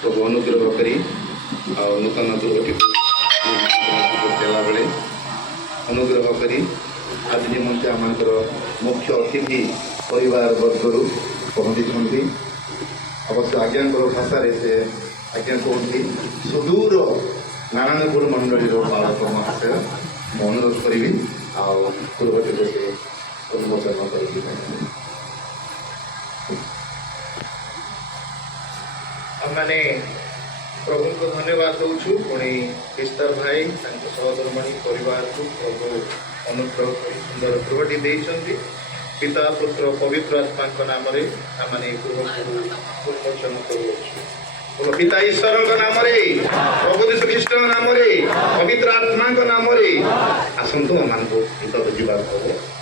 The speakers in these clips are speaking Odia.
प्रभु अनुग्रह करी नूतन दुर्गति देला बेले अनुग्रह करी आज निमंते आम मुख्य अतिथि परिवार वर्गर पहुँची। अवश्य आज्ञा भाषा से आज्ञा कहती सुदूर नारायणपुर मंडली बालक महाशय मैं अनुरोध करी पूर्व दिवस उन्मोचन कर मैंने प्रभु को धन्यवाद दूचु पुणी विस्तार भाई सहधर्मणी परिवार को प्रभु अनुग्रह कर सुंदर गृहटी देते पिता पुत्र पवित्र आत्मा नाम उन्मोचन कर पिता ईश्वर नाम प्रभु यीशु ख्रीष्ट नाम पवित्र आत्मा नाम आसतु मान गीत बजा हम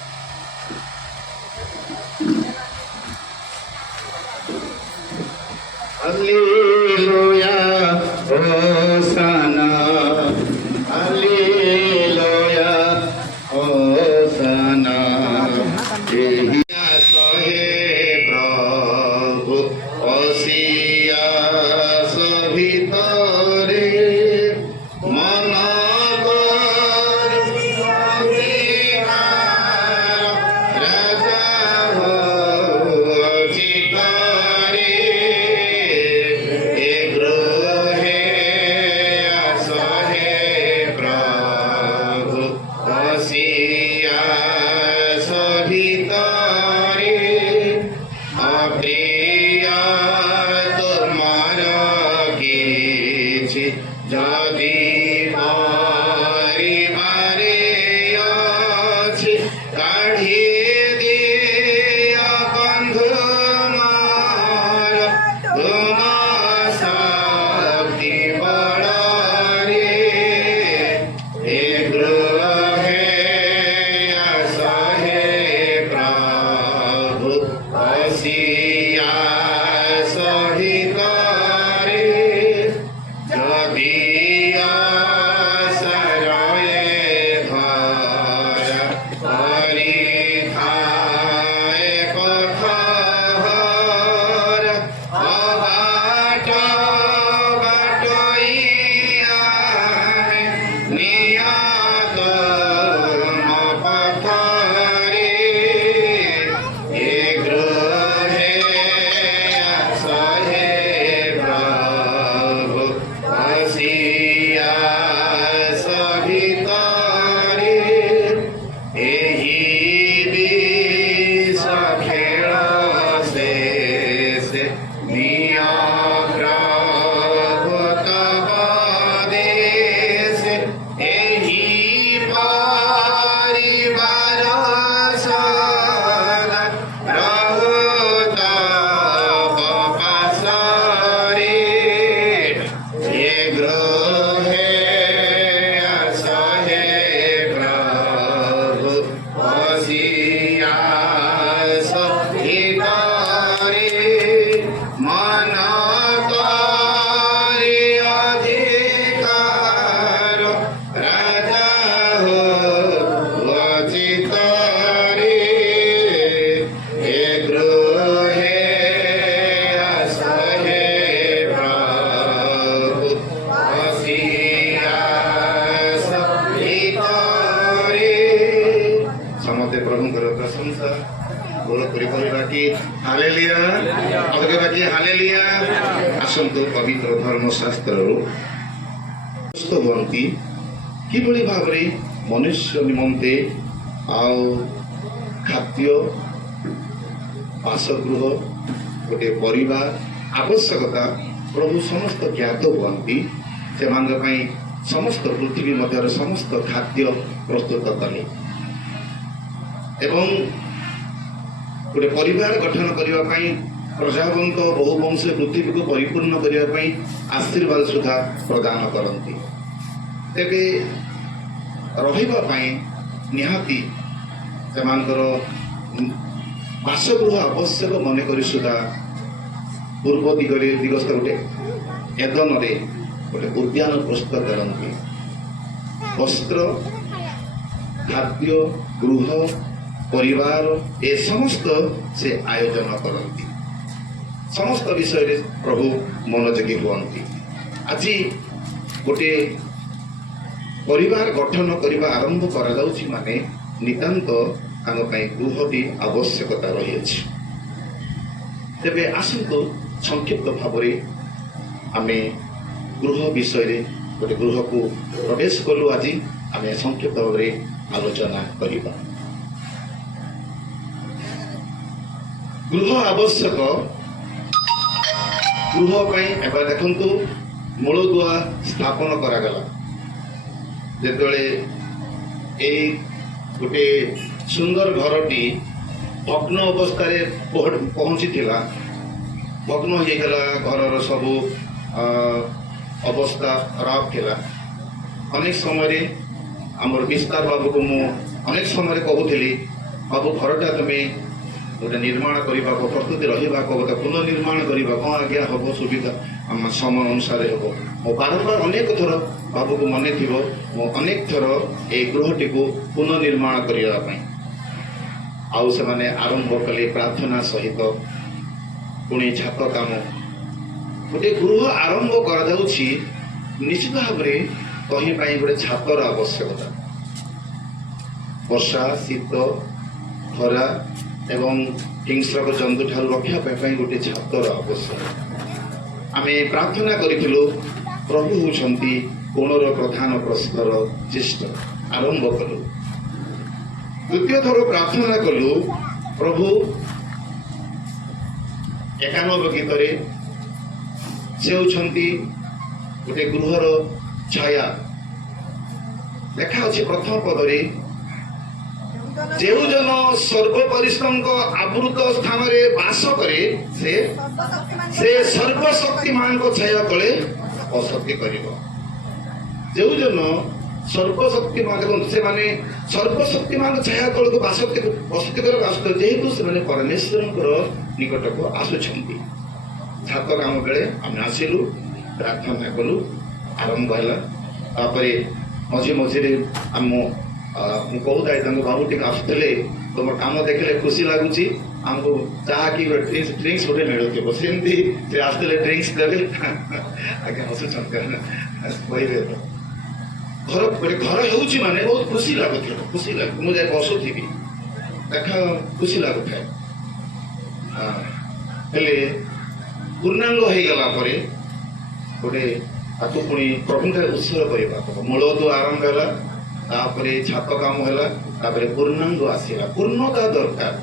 Alleluia, Hosanna, Alleluia, Hosanna. Sohe Prabhu, Osiya Sobhitare, Manakar Raja Chitare. पवित्र धर्मशास्त्र हमें किभली भाव मनुष्य निमंते खाद्य बासगृह गोटे परिवार आवश्यकता प्रभु समस्त ज्ञात हुआ से समस्त पृथ्वी मध्य समस्त खाद्य प्रस्तुत कले एवं गोटे परिवार गठन करने प्रजावंत बहुवंश पृथ्वी को परिपूर्ण करने आशीर्वाद सुधा प्रदान करती तेरे निहाती से बासगृह आवश्यक मनक सुधा पूर्व दिगस्थ गोटे एदन गोटे उद्यान प्रस्तुत करती वस्त्र खाद्य गृह परिवार ए समस्त से आयोजन करती ସମସ୍ତ ବିଷୟରେ ପ୍ରଭୁ ମନୋଯୋଗୀ ହୁଅନ୍ତି। ଆଜି ଗୋଟିଏ ପରିବାର ଗଠନ କରିବା ଆରମ୍ଭ କରାଯାଉଛି ମାନେ ନିତାନ୍ତ ତାଙ୍କ ପାଇଁ ଗୃହଟି ଆବଶ୍ୟକତା ରହିଅଛି। ତେବେ ଆସନ୍ତୁ ସଂକ୍ଷିପ୍ତ ଭାବରେ ଆମେ ଗୃହ ବିଷୟରେ ଗୋଟେ ଗୃହକୁ ପ୍ରବେଶ କଲୁ। ଆଜି ଆମେ ସଂକ୍ଷିପ୍ତ ଭାବରେ ଆଲୋଚନା କରିବା। ଗୃହ ଆବଶ୍ୟକ। ଗୃହ ପାଇଁ ଏବେ ଦେଖନ୍ତୁ ମୂଳଦୁଆ ସ୍ଥାପନ କରାଗଲା। ଯେତେବେଳେ ଏଇ ଗୋଟେ ସୁନ୍ଦର ଘରଟି ଭଗ୍ନ ଅବସ୍ଥାରେ ପହଞ୍ଚିଥିଲା, ଭଗ୍ନ ହେଇଗଲା, ଘରର ସବୁ ଅବସ୍ଥା ଖରାପ ଥିଲା। ଅନେକ ସମୟରେ ଆମର ବିସ୍ତାର ବାବୁକୁ ମୁଁ ଅନେକ ସମୟରେ କହୁଥିଲି, ବାବୁ ଘରଟା ତୁମେ ଗୋଟେ ନିର୍ମାଣ କରିବାକୁ ପ୍ରସ୍ତୁତି ରହିବାକୁ ହବ, ପୁନଃନିର୍ମାଣ କରିବା। କ'ଣ ଆଜ୍ଞା ହବ, ସୁବିଧା ଆମ ସମୟ ଅନୁସାରେ ହବ। ମୁଁ ବାରମ୍ବାର ଅନେକ ଥର ବାବୁକୁ ମନେ ଥିବ, ମୁଁ ଅନେକ ଥର ଏଇ ଗୃହଟିକୁ ପୁନଃନିର୍ମାଣ କରିବା ପାଇଁ, ଆଉ ସେମାନେ ଆରମ୍ଭ କଲେ ପ୍ରାର୍ଥନା ସହିତ ପୁଣି ଛାତ କାମ। ଗୋଟେ ଗୃହ ଆରମ୍ଭ କରାଯାଉଛି, ନିଶ୍ଚିତ ଭାବରେ ତହିଁ ପାଇଁ ଗୋଟେ ଛାତର ଆବଶ୍ୟକତା। ବର୍ଷା, ଶୀତ, ଖରା ଏବଂ ହିଂସ୍ରକ ଜନ୍ତୁ ଠାରୁ ରକ୍ଷା ପାଇଁ ଗୋଟେ ଛାତର ଆବଶ୍ୟକତା। ଆମେ ପ୍ରାର୍ଥନା କରିଥିଲୁ, ପ୍ରଭୁ ହେଉଛନ୍ତି କୋଣର ପ୍ରଧାନ ପ୍ରସ୍ତର ଜ୍ୟେଷ୍ଠ। ଆରମ୍ଭ କଲୁ। ଦ୍ୱିତୀୟ ଥର ପ୍ରାର୍ଥନା କଲୁ, ପ୍ରଭୁ 91 ଗୀତରେ ସେ ହେଉଛନ୍ତି ଗୋଟେ ଗୃହର ଛାୟା। ଲେଖା ଅଛି ପ୍ରଥମ ପଦରେ, ଯେଉଁ ଜନ ସର୍ବପରିଶ୍ରମଙ୍କ ଆବୃତ ସ୍ଥାନରେ ବାସ କରେ ସେ ସର୍ବଶକ୍ତିମାନଙ୍କ ଛାୟା ତଳେ ବସତି କରିବ। ଯେଉଁ ଜନ ସର୍ବଶକ୍ତିମାନ, ଦେଖନ୍ତୁ ସେମାନେ ସର୍ବଶକ୍ତିମାନ ଛାୟା ତଳକୁ ବସତି କରିବାକୁ ଆସୁଛନ୍ତି, ଯେହେତୁ ସେମାନେ ପରମେଶ୍ୱରଙ୍କର ନିକଟକୁ ଆସୁଛନ୍ତି। ଛାତ କାମ ବେଳେ ଆମେ ଆସିଲୁ, ପ୍ରାର୍ଥନା କଲୁ, ଆରମ୍ଭ ହେଲା। ତାପରେ ମଝିରେ ମୁଁ କହୁଥାଏ ତାଙ୍କୁ, ବାବୁ ଟିକେ ଆସୁଥିଲେ, ତମର କାମ ଦେଖିଲେ ଖୁସି ଲାଗୁଛି, ଆମକୁ ଚାହା କି ଡ୍ରିଙ୍କସ୍ ଗୋଟେ ମିଳୁଥିବ, ସେମିତି ସେ ଆସିଥିଲେ ଡ୍ରିଙ୍କସ୍ ଦେବେ। ଆଜ୍ଞା ହସୁଛନ୍ତି, କହିବେ ତ ଘର ହେଉଛି ମାନେ ବହୁତ ଖୁସି ଲାଗୁଥିବ, ଖୁସି ଲାଗୁ। ମୁଁ ଯାଇ ବସୁଥିବି, ଦେଖା ଖୁସି ଲାଗୁଥାଏ। ହେଲେ ପୂର୍ଣ୍ଣାଙ୍ଗ ହେଇଗଲା ପରେ ଗୋଟେ ତାକୁ ପୁଣି ପ୍ରଭୁଙ୍କର ଉତ୍ସର୍ଗ କରିବାକୁ ହବ। ମୂଳଦୁଆ ଆରମ୍ଭ ହେଲା, ତାପରେ ଛାତ କାମ ହେଲା, ତାପରେ ପୂର୍ଣ୍ଣାଙ୍ଗ ଆସିଲା। ପୂର୍ଣ୍ଣତା ଦରକାର।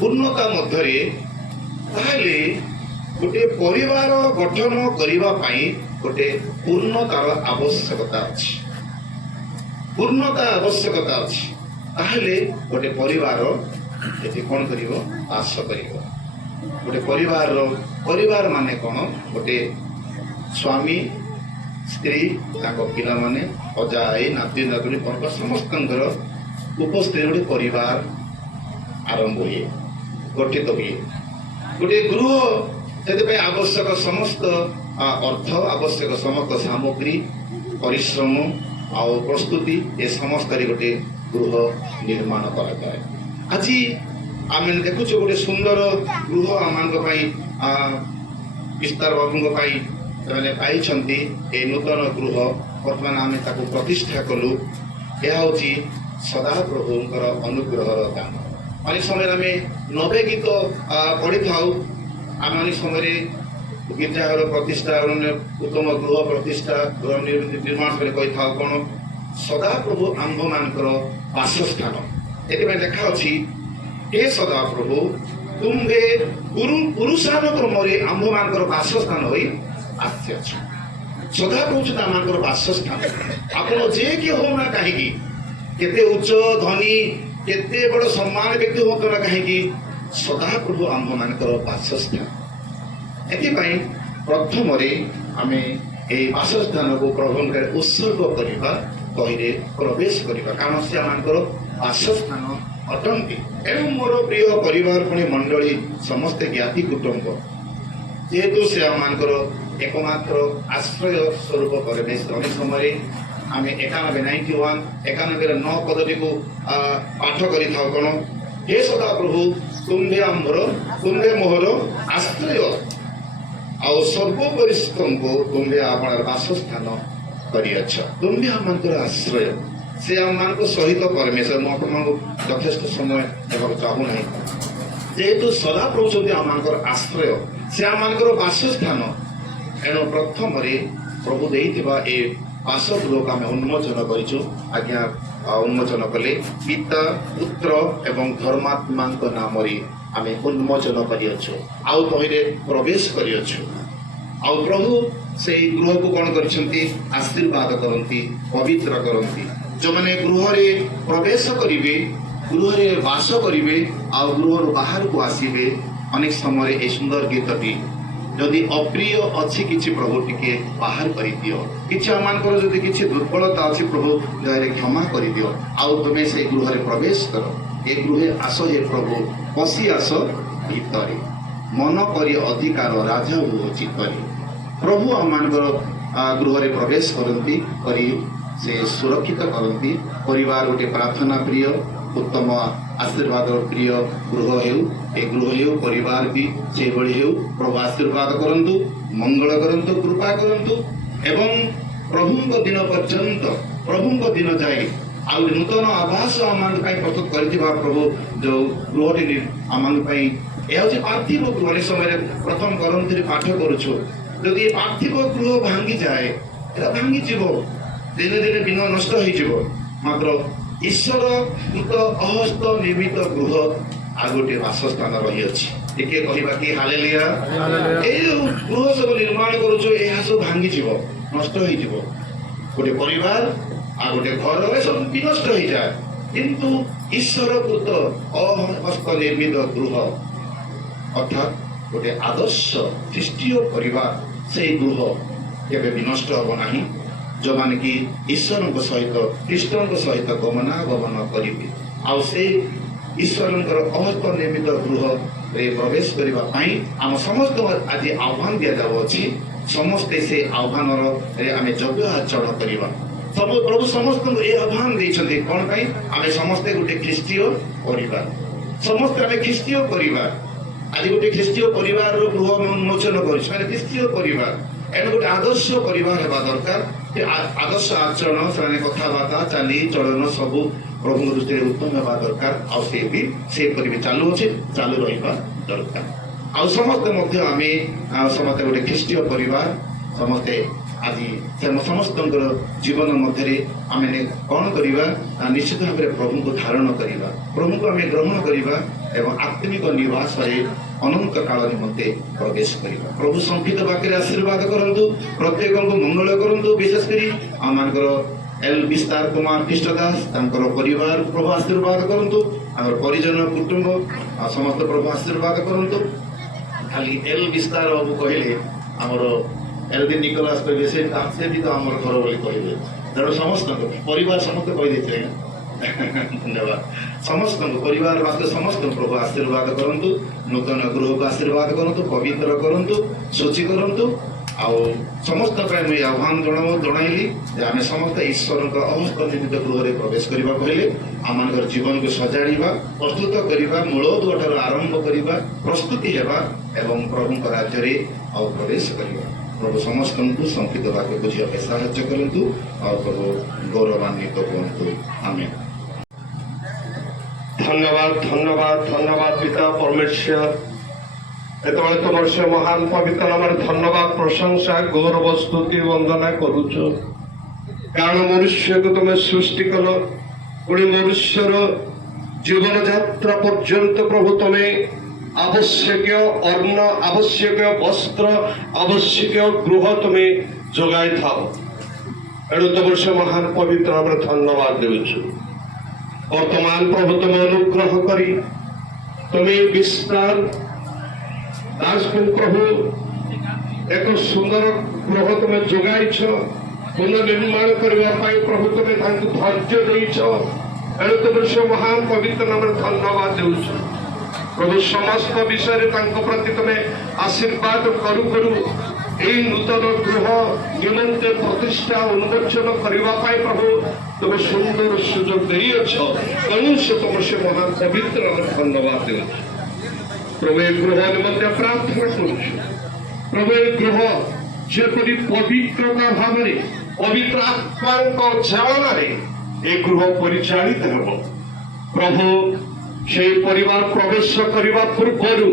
ପୂର୍ଣ୍ଣତା ମଧ୍ୟରେ ତାହେଲେ ଗୋଟେ ପରିବାର ଗଠନ କରିବା ପାଇଁ ଗୋଟେ ପୂର୍ଣ୍ଣତାର ଆବଶ୍ୟକତା ଅଛି। ପୂର୍ଣ୍ଣତା ଆବଶ୍ୟକତା ଅଛି। ତାହେଲେ ଗୋଟେ ପରିବାର ଏଠି କ'ଣ କରିବ, ବାସ କରିବ। ଗୋଟେ ପରିବାର ମାନେ କ'ଣ, ଗୋଟେ ସ୍ୱାମୀ, ସ୍ତ୍ରୀ, ତାଙ୍କ ପିଲାମାନେ, ଅଜା ଆଈ, ନାତି ନାତୁଣୀ, ପରମ୍ପରା ସମସ୍ତଙ୍କର ଉପସ୍ଥିତି ଗୋଟେ ପରିବାର ଆରମ୍ଭ ହୁଏ, ଗଠିତ ହୁଏ। ଗୋଟେ ଗୃହ ସେଥିପାଇଁ ଆବଶ୍ୟକ ସମସ୍ତ ଅର୍ଥ, ଆବଶ୍ୟକ ସମସ୍ତ ସାମଗ୍ରୀ, ପରିଶ୍ରମ ଆଉ ପ୍ରସ୍ତୁତି, ଏ ସମସ୍ତରେ ଗୋଟେ ଗୃହ ନିର୍ମାଣ କରାଯାଏ। ଆଜି ଆମେ ଦେଖୁଛୁ ଗୋଟେ ସୁନ୍ଦର ଗୃହ ଆମମାନଙ୍କ ପାଇଁ, ବିସ୍ତାର ବାବୁଙ୍କ ପାଇଁ ସେମାନେ ପାଇଛନ୍ତି ଏ ନୂତନ ଗୃହ। ବର୍ତ୍ତମାନ ଆମେ ତାକୁ ପ୍ରତିଷ୍ଠା କଲୁ। ଏହା ହେଉଛି ସଦାପ୍ରଭୁଙ୍କର ଅନୁଗ୍ରହର ଦାନ। ଅନେକ ସମୟରେ ଆମେ 90 ଗୀତ ପଢ଼ିଥାଉ। ଆମେ ଅନେକ ସମୟରେ ଗୀର୍ଜାଘର ପ୍ରତିଷ୍ଠା, ଉତ୍ତମ ଗୃହ ପ୍ରତିଷ୍ଠା, ଗୃହ ନିର୍ମାଣ କରି କହିଥାଉ କ'ଣ, ସଦାପ୍ରଭୁ ଆମ୍ଭମାନଙ୍କର ବାସସ୍ଥାନ। ଏଥିପାଇଁ ଲେଖା ଅଛି, ହେ ସଦାପ୍ରଭୁ ତୁମ୍ଭେ ପୁରୁଷାନୁକ୍ରମରେ ଆମ୍ଭମାନଙ୍କର ବାସସ୍ଥାନ ହୋଇ ଆସିଅଛ। ସଦାପ୍ରଭୁ ହେଉଛନ୍ତି ଆମମାନଙ୍କର ବାସସ୍ଥାନ। ଆପଣ ଯେ କିଏ ହଉ ନା କାହିଁକି, କେତେ ଉଚ୍ଚ ଧନୀ, କେତେ ବଡ଼ ସମ୍ମାନ ବ୍ୟକ୍ତି ହୁଅନ୍ତୁ ନା କାହିଁକି, ସଦାପ୍ରଭୁ ଆମ୍ଭମାନଙ୍କର ବାସସ୍ଥାନ। ଏଥିପାଇଁ ପ୍ରଥମରେ ଆମେ ଏହି ବାସସ୍ଥାନକୁ ପ୍ରଭୁଙ୍କ ଉତ୍ସର୍ଗ କରିବା, ତହିଁରେ ପ୍ରବେଶ କରିବା, କାରଣ ସେ ଆମମାନଙ୍କର ବାସସ୍ଥାନ ଅଟନ୍ତି। ଏବଂ ମୋର ପ୍ରିୟ ପରିବାର ପୁଣି ମଣ୍ଡଳୀ, ସମସ୍ତେ ଜ୍ଞାତି କୁଟୁମ୍ବ, ଯେହେତୁ ସେ ଆମମାନଙ୍କର ଏକମାତ୍ର ଆଶ୍ରୟ ସ୍ୱରୂପ ପରମେଶ୍ୱର। ଅନେକ ସମୟରେ ଆମେ 91 9 ପଦଟିକୁ ପାଠ କରିଥାଉ କ'ଣ, ହେ ସଦାପ୍ରଭୁ ତୁମ୍ଭେ ମୋହର ଆଶ୍ରୟ। ଆଉ ସର୍ବବରିଷ୍ଠଙ୍କୁ ତୁମ୍ଭେ ଆପଣାର ବାସସ୍ଥାନ କରିଅଛ। ତୁମ୍ଭେ ଆମମାନଙ୍କର ଆଶ୍ରୟ। ସେ ଆମମାନଙ୍କ ସହିତ ପରମେଶ୍ୱର। ମୁଁ ଆପଣମାନଙ୍କୁ ଯଥେଷ୍ଟ ସମୟ ଦେବାକୁ ଚାହୁଁନାହିଁ, ଯେହେତୁ ସଦା ରହୁଛନ୍ତି ଆମମାନଙ୍କର ଆଶ୍ରୟ, ସେ ଆମମାନଙ୍କର ବାସସ୍ଥାନ। ଏଣୁ ପ୍ରଥମରେ ପ୍ରଭୁ ଦେଇଥିବା ଏ ବାସଗୃହକୁ ଆମେ ଉନ୍ମୋଚନ କରିଛୁ। ଆଜ୍ଞା ଉନ୍ମୋଚନ କଲେ ପିତା ପୁତ୍ର ଏବଂ ଧର୍ମାତ୍ମାଙ୍କ ନାମରେ ଆମେ ଉନ୍ମୋଚନ କରିଅଛୁ, ଆଉ ତହିଁରେ ପ୍ରବେଶ କରିଅଛୁ। ଆଉ ପ୍ରଭୁ ସେଇ ଗୃହକୁ କ'ଣ କରିଛନ୍ତି? ଆଶୀର୍ବାଦ କରନ୍ତି, ପବିତ୍ର କରନ୍ତି। ଯେଉଁମାନେ ଗୃହରେ ପ୍ରବେଶ କରିବେ, ଗୃହରେ ବାସ କରିବେ, ଆଉ ଗୃହରୁ ବାହାରକୁ ଆସିବେ। ଅନେକ ସମୟରେ ଏ ସୁନ୍ଦର ଗୀତଟି, ଯଦି ଅପ୍ରିୟ ଅଛି କିଛି ପ୍ରଭୁ ଟିକେ ବାହାର କରିଦିଅ, କିଛି ଆମମାନଙ୍କର ଯଦି କିଛି ଦୁର୍ବଳତା ଅଛି ପ୍ରଭୁ ଦୟାରେ କ୍ଷମା କରିଦିଅ, ଆଉ ତୁମେ ସେଇ ଗୃହରେ ପ୍ରବେଶ କର। ଏ ଗୃହେ ଆସ ହେ ପ୍ରଭୁ, ପଶି ଆସ ଭିତରେ, ମନ କରି ଅଧିକାର ରାଜା ହୁଅ ଚିତ୍ତରେ। ପ୍ରଭୁ ଆମମାନଙ୍କର ଗୃହରେ ପ୍ରବେଶ କରନ୍ତି, କରି ସେ ସୁରକ୍ଷିତ କରନ୍ତି। ପରିବାର ଗୋଟେ ପ୍ରାର୍ଥନା ପ୍ରିୟ, ଉତ୍ତମ ଆଶୀର୍ବାଦର ପ୍ରିୟ ଗୃହ ହେଉ, ଏ ଗୃହ ହେଉ, ପରିବାର ବି ସେଭଳି ହେଉ। ପ୍ରଭୁ ଆଶୀର୍ବାଦ କରନ୍ତୁ, ମଙ୍ଗଳ କରନ୍ତୁ, କୃପା କରନ୍ତୁ ଏବଂ ପ୍ରଭୁଙ୍କ ଦିନ ପର୍ଯ୍ୟନ୍ତ, ପ୍ରଭୁଙ୍କ ଦିନ ଯାଏ ଆଉ ନୂତନ ଆବାସ ଆମମାନଙ୍କ ପାଇଁ ପ୍ରସ୍ତୁତ କରିଥିବା ପ୍ରଭୁ ଯେଉଁ ଗୃହଟି ଆମମାନଙ୍କ ପାଇଁ, ଏହା ହେଉଛି ପାର୍ଥିବ ଗୃହ। ଅନେକ ସମୟରେ ପ୍ରଥମ କରନ୍ତିରେ ପାଠ କରୁଛୁ, ଯଦି ଏ ପାର୍ଥିବ ଗୃହ ଭାଙ୍ଗିଯାଏ, ଏହା ଭାଙ୍ଗିଯିବ, ଦିନେ ଦିନେ ଦିନ ନଷ୍ଟ ହେଇଯିବ। ମାତ୍ର ଈଶ୍ୱର କୃତ ଅହସ୍ତ ନିର୍ମିତ ଗୃହ ଆଉ ଗୋଟେ ବାସସ୍ଥାନ ରହିଅଛି। ଟିକେ କହିବା କି ହାଲେଲୁୟା। ଏଇ ଯୋଉ ଗୃହ ସବୁ ନିର୍ମାଣ କରୁଛୁ, ଏହା ସବୁ ଭାଙ୍ଗିଯିବ, ନଷ୍ଟ ହେଇଯିବ। ଗୋଟେ ପରିବାର ଆଉ ଗୋଟେ ଘର ଏସବୁ ବିନଷ୍ଟ ହେଇଯାଏ, କିନ୍ତୁ ଈଶ୍ୱର କୃତ ଅହସ୍ତ ନିର୍ମିତ ଗୃହ ଅର୍ଥାତ୍ ଗୋଟେ ଆଦର୍ଶ ଖ୍ରୀଷ୍ଟୀୟ ପରିବାର, ସେଇ ଗୃହ କେବେ ବିନଷ୍ଟ ହେବ ନାହିଁ। ଯେଉଁମାନେ କି ଈଶ୍ୱରଙ୍କ ସହିତ, ଖ୍ରୀଷ୍ଟଙ୍କ ସହିତ ଗମନାଗମନ କରିବେ, ଆଉ ସେଇ ଈଶ୍ୱରଙ୍କର ଅହସ୍ତ ନିର୍ମିତ ଗୃହରେ ପ୍ରବେଶ କରିବା ପାଇଁ ଆମ ସମସ୍ତଙ୍କୁ ଆଜି ଆହ୍ୱାନ ଦିଆଯାଉଅଛି। ସମସ୍ତେ ସେ ଆହ୍ୱାନରେ ଆମେ ଯୋଗ୍ୟ ଆଚରଣ କରିବା। ପ୍ରଭୁ ସମସ୍ତଙ୍କୁ ଏ ଆହ୍ୱାନ ଦେଇଛନ୍ତି, କ'ଣ ପାଇଁ? ଆମେ ସମସ୍ତେ ଗୋଟେ ଖ୍ରୀଷ୍ଟୀୟ ପରିବାର, ସମସ୍ତେ ଆମେ ଖ୍ରୀଷ୍ଟୀୟ ପରିବାର। ଆଜି ଗୋଟେ ଖ୍ରୀଷ୍ଟୀୟ ପରିବାରର ଗୃହ ଉନ୍ମୋଚନ କରିଛୁ, ମାନେ ଖ୍ରୀଷ୍ଟୀୟ ପରିବାର। ଏଣୁ ଗୋଟେ ଆଦର୍ଶ ପରିବାର ହେବା ଦରକାର। ଆଦର୍ଶ ଆଚରଣ, ସେମାନେ କଥାବାର୍ତ୍ତା, ଚାଲି ଚଳନ ସବୁ ପ୍ରଭୁଙ୍କ ଦୃଷ୍ଟିରେ ଉତ୍ତମ ହେବା ଦରକାର। ଆଉ ସେ ବି ସେପରି ବି ଚାଲୁଅଛି, ଚାଲୁ ରହିବା ଦରକାର। ଆଉ ସମସ୍ତେ ମଧ୍ୟ ଆମେ ସମସ୍ତେ ଗୋଟେ ଖ୍ରୀଷ୍ଟୀୟ ପରିବାର। ସମସ୍ତେ ଆଜି ସମସ୍ତଙ୍କର ଜୀବନ ମଧ୍ୟରେ ଆମେ କ'ଣ କରିବା? ନିଶ୍ଚିତ ଭାବରେ ପ୍ରଭୁଙ୍କୁ ଧାରଣ କରିବା, ପ୍ରଭୁଙ୍କୁ ଆମେ ଗ୍ରହଣ କରିବା ଏବଂ ଆତ୍ମିକ ନିବାସରେ ଅନନ୍ତ କାଳ ନିମନ୍ତେ ପ୍ରବେଶ କରିବା। ପ୍ରଭୁ ସଂକ୍ଷିପ୍ତ ବାକ୍ୟରେ ଆଶୀର୍ବାଦ କରନ୍ତୁ, ପ୍ରତ୍ୟେକଙ୍କୁ ମଙ୍ଗଳ କରନ୍ତୁ। ବିଶେଷ କରି ଆମମାନଙ୍କର ଏଲ୍ ବିସ୍ତାର କୁମାର ଖ୍ରୀଷ୍ଟ ଦାସ, ତାଙ୍କର ପରିବାର ପ୍ରଭୁ ଆଶୀର୍ବାଦ କରନ୍ତୁ। ଆମର ପରିଜନ କୁଟୁମ୍ବ ସମସ୍ତ ପ୍ରଭୁ ଆଶୀର୍ବାଦ କରନ୍ତୁ। ଖାଲି ଏଲ୍ ବିସ୍ତାର ବାବୁ କହିଲେ ଆମର ଏଲ୍ଡି ନିକୋଲାସ କହିଲେ, ସେ ବି ତ ଆମର ଘର ବୋଲି କହିଲେ। ତେଣୁ ସମସ୍ତଙ୍କ ପରିବାର ସମସ୍ତେ କହିଦେଇଥିଲେ। ଧନ୍ୟବାଦ। ସମସ୍ତଙ୍କୁ ପରିବାର ବାସ୍ତବ ସମସ୍ତଙ୍କୁ ପ୍ରଭୁ ଆଶୀର୍ବାଦ କରନ୍ତୁ। ନୂତନ ଗୃହକୁ ଆଶୀର୍ବାଦ କରନ୍ତୁ, ପବିତ୍ର କରନ୍ତୁ, ଶୁଚି କରନ୍ତୁ। ଆଉ ସମସ୍ତଙ୍କ ପାଇଁ ମୁଁ ଆହ୍ୱାନ ଜଣାଇଲି ଯେ ଆମେ ସମସ୍ତେ ଈଶ୍ୱରଙ୍କ ଅହସ୍ତ ନିର୍ମିତ ଗୃହରେ ପ୍ରବେଶ କରିବାକୁ ହେଲେ ଆମମାନଙ୍କର ଜୀବନକୁ ସଜାଡ଼ିବା, ପ୍ରସ୍ତୁତ କରିବା, ମୂଳଦୁଆଠାରୁ ଆରମ୍ଭ କରିବା, ପ୍ରସ୍ତୁତି ହେବା ଏବଂ ପ୍ରଭୁଙ୍କ ରାଜ୍ୟରେ ଆଉ ପ୍ରବେଶ କରିବା। ପ୍ରଭୁ ସମସ୍ତଙ୍କୁ ସଂକ୍ଷିପ୍ତ ବାକ୍ୟ ବୁଝିବା ପାଇଁ ସାହାଯ୍ୟ କରନ୍ତୁ। ଆଉ ପ୍ରଭୁ ଗୌରବାନ୍ୱିତ ହୁଅନ୍ତୁ। ଆମେ ଧନ୍ୟବାଦ, ଧନ୍ୟବାଦ, ଧନ୍ୟବାଦ ପିତା ପରମେଶ୍ୱର। ଏତେବେଳେ ତମର ସେ ମହାନ ପବିତ୍ର ନାମରେ ଧନ୍ୟବାଦ, ପ୍ରଶଂସା, ଗୌରବ, ସ୍ତୁତି, ବନ୍ଦନା କରୁଛ। କାରଣ ମନୁଷ୍ୟକୁ ତମେ ସୃଷ୍ଟି କଲ, ପୁଣି ମନୁଷ୍ୟର ଜୀବନ ଯାତ୍ରା ପର୍ଯ୍ୟନ୍ତ ପ୍ରଭୁ ତମେ ଆବଶ୍ୟକୀୟ ଅନ୍ନ, ଆବଶ୍ୟକୀୟ ବସ୍ତ୍ର, ଆବଶ୍ୟକୀୟ ଗୃହ ତମେ ଯୋଗାଇଥାଅ। ଏଣୁ ତମର ସେ ମହାନ ପବିତ୍ର ନାମରେ ଧନ୍ୟବାଦ ଦେଉଛୁ। ବର୍ତ୍ତମାନ ପ୍ରଭୁ ତମେ ଅନୁଗ୍ରହ କରି ତମେ ବିସ୍ତାର ଦାସକୁ ପ୍ରଭୁ ଏକ ସୁନ୍ଦର ଗୃହ ତମେ ଯୋଗାଇଛ, ପୁନଃନିର୍ମାଣ କରିବା ପାଇଁ ପ୍ରଭୁ ତମେ ତାଙ୍କୁ ଧୈର୍ଯ୍ୟ ଦେଇଛ। ଏଣୁ ତମର ସେ ମହାନ ପବିତ୍ର ନାମରେ ଧନ୍ୟବାଦ ଦେଉଛୁ। ପ୍ରଭୁ ସମସ୍ତ ବିଷୟରେ ତାଙ୍କ ପ୍ରତି ତମେ ଆଶୀର୍ବାଦ କରୁ କରୁ এই নূতন গৃহ নিমন্তে প্রতিষ্ঠা উন্মোচন করা প্রভু তুমি সুন্দর সুযোগ দিয়েছ। তেমন সে তোমার সে মহান পবিত্র ধন্যবাদ দেউছ। প্রভু এই গৃহ নিমন্তে প্রার্থনা করুছ। ପ୍ରଭୁ ଏ ଗୃହ ଯେପରି ପବିତ୍ରତା ଭାବରେ ପବିତ୍ର ଆତ୍ମାଙ୍କ ଚାଳନାରେ ଏ ଗୃହ ପରିଚାଳିତ ହେବ। ପ୍ରଭୁ সেই ପରିବାର ପ୍ରବେଶ କରିବା ପୂର୍ବରୁ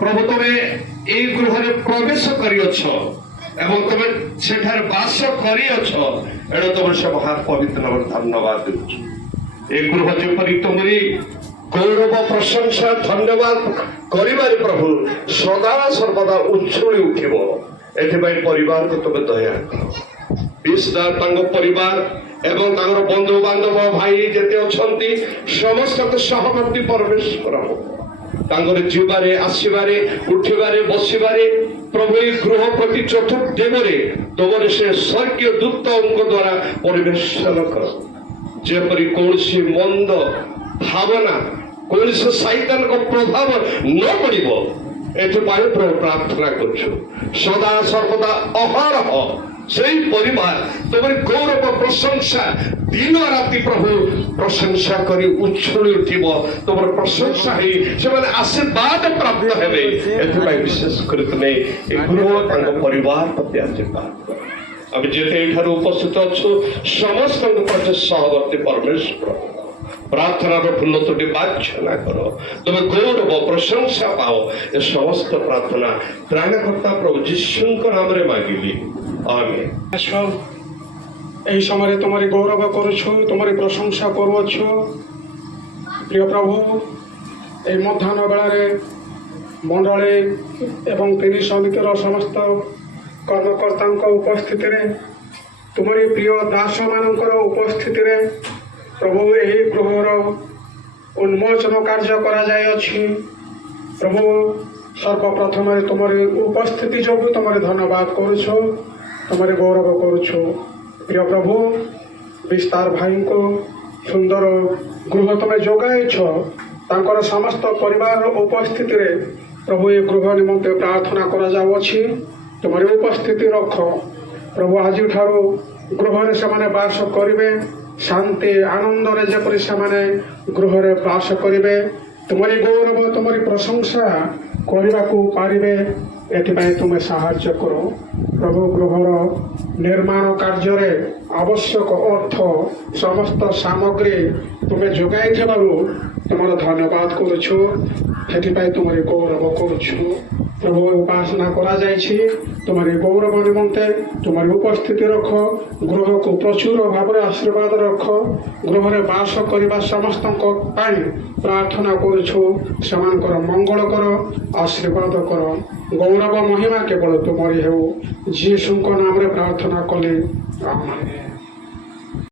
ପ୍ରଭୁ ତମେ এই ଗୃହରେ ପ୍ରବେଶ କରିଅଛ ଏବଂ ତମେ ସେଠାରେ ବାସ କରିଅଛ। ଏଣୁ ତମେ ସେ ମହା ପବିତ୍ର ନାମରେ ଧନ୍ୟବାଦ ଦେଉଛୁ। ଏ ଗୃହ ଯେପରି ତମରି ଗୌରବ ପ୍ରଶଂସା ଧନ୍ୟବାଦ କରିବାରେ ପ୍ରଭୁ ସଦା ସର୍ବଦା ଉଛୁଳି ଉଠିବ। ଏଥିପାଇଁ ପରିବାରକୁ ତମେ ଦୟା କର। ବିଶେଷତଃ ତାଙ୍କ ପରିବାର ଏବଂ ତାଙ୍କର ବନ୍ଧୁ ବାନ୍ଧବ ଭାଇ ଯେତେ ଅଛନ୍ତି ସମସ୍ତଙ୍କ ସହମତି ପରମେଶ୍ୱର ହବ। ତାଙ୍କର ଯିବାରେ ଆସିବାରେ ଉଠିବାରେ ବସିବାରେ ପ୍ରଭୁ ଏହି ଗୃହ ପ୍ରତି ଚତୁର୍ଦିଗରେ ତମର ସେ ସ୍ୱର୍ଗୀୟ ଦୂତଙ୍କ ଦ୍ୱାରା ପରିବେଷଣ କର। ଯେପରି କୌଣସି ମନ୍ଦ ଭାବନା କୌଣସି ଶୈତାନଙ୍କ ପ୍ରଭାବ ନ ପଡ଼ିବ ଏଥିପାଇଁ ପ୍ରଭୁ ପ୍ରାର୍ଥନା କରୁଛୁ। ସଦା ସର୍ବଦା ଅହରହ সেই পরিবার তোমার গৌরব প্রশংসা দিন রাতি প্রভু প্রশংসা করে উচ্ছলি উঠিব। তোমার প্রশংসা হয়ে সেমানে আশীর্বাদ প্রাপ্ত হবে। এথিপাই বিশেষ করে তুমি এই গৃহ তাঙ্ক পরিবার প্রতি আশীর্বাদ কর। আমি যেতে এখানে উপস্থিত অছু সমস্ত প্রতি সহবর্তী পরমেশ্বর প্রার্থনার ফুল্লতটি বাঞ্ছনা করো। তুমি গৌরব প্রশংসা পাও। এ সমস্ত প্রার্থনা ত্রাণকর্তা প্রভু যিশুঙ্ক নামে মাগিলি, আমেন। ঈশ্বর, এই সময়ে তোমার গৌরব করছো, তোমার প্রশংসা করুছ। প্রিয় প্রভু, এই ମଧ୍ୟାହ୍ନ ବେଳାରେ ମଣ୍ଡଳୀ ଏବଂ ତିନି ସମିତିର ସମସ୍ତ କର୍ମକର୍ତ୍ତାଙ୍କ ଉପସ୍ଥିତିରେ ତୁମରି ପ୍ରିୟ ଦାସମାନଙ୍କର ଉପସ୍ଥିତିରେ ପ୍ରଭୁ ଏହି ଗୃହର ଉନ୍ମୋଚନ କାର୍ଯ୍ୟ କରାଯାଇଅଛି। ପ୍ରଭୁ, ସର୍ବପ୍ରଥମରେ ତୁମରି ଉପସ୍ଥିତି ଯୋଗୁଁ ତୁମର ଧନ୍ୟବାଦ କରୁଛୁ, ତୁମର ଗୌରବ କରୁଛୁ। ପ୍ରିୟ ପ୍ରଭୁ, ବିସ୍ତାର ଭାଇଙ୍କୁ ସୁନ୍ଦର ଗୃହ ତୁମେ ଯୋଗାଇଛ। ତାଙ୍କର ସମସ୍ତ ପରିବାରର ଉପସ୍ଥିତିରେ ପ୍ରଭୁ ଏ ଗୃହ ନିମନ୍ତେ ପ୍ରାର୍ଥନା କରାଯାଉଅଛି। ତୁମର ଉପସ୍ଥିତି ରଖ ପ୍ରଭୁ। ଆଜିଠାରୁ ଗୃହରେ ସେମାନେ ବାସ କରିବେ, ଶାନ୍ତି ଆନନ୍ଦରେ ଯେପରି ସେମାନେ ଗୃହରେ ବାସ କରିବେ, ତୁମରି ଗୌରବ ତୁମରି ପ୍ରଶଂସା କରିବାକୁ ପାରିବେ, ଏଥିପାଇଁ ତୁମେ ସାହାଯ୍ୟ କର ପ୍ରଭୁ। ଗୃହର ନିର୍ମାଣ କାର୍ଯ୍ୟରେ ଆବଶ୍ୟକ ଅର୍ଥ ସମସ୍ତ ସାମଗ୍ରୀ ତୁମେ ଯୋଗାଇଥିବାରୁ ତୁମର ଧନ୍ୟବାଦ କରୁଛୁ। ସେଥିପାଇଁ ତୁମରି ଗୌରବ କରୁଛୁ ପ୍ରଭୁ। ଉପାସନା କରାଯାଇଛି, ତୁମରି ଗୌରବ ନିମନ୍ତେ ତୁମରି ଉପସ୍ଥିତି ରଖ। ଗୃହକୁ ପ୍ରଚୁର ଭାବରେ ଆଶୀର୍ବାଦ ରଖ। ଗୃହରେ ବାସ କରିବା ସମସ୍ତଙ୍କ ପାଇଁ ପ୍ରାର୍ଥନା କରୁଛୁ। ସେମାନଙ୍କର ମଙ୍ଗଳ କର, ଆଶୀର୍ବାଦ କର। ଗୌରବ ମହିମା କେବଳ ତୁମରି ହେଉ। ଯୀଶୁଙ୍କ ନାମରେ ପ୍ରାର୍ଥନା କଲି, ଆମେନ୍।